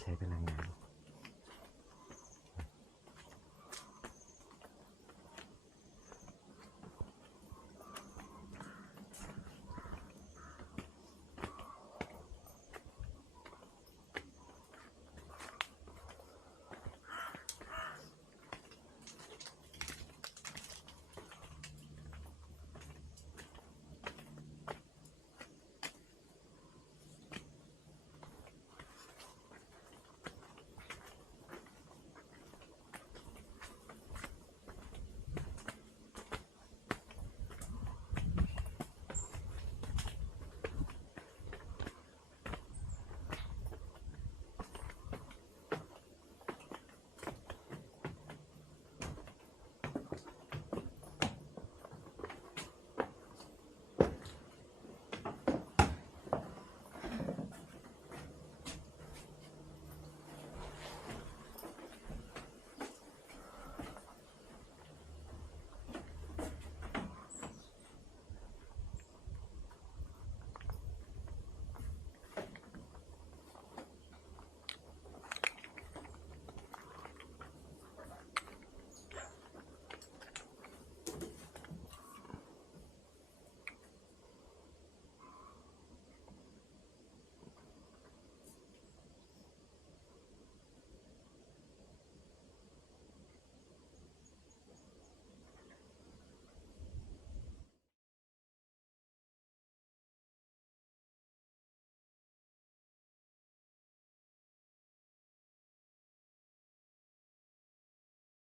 ใช้พลังงาน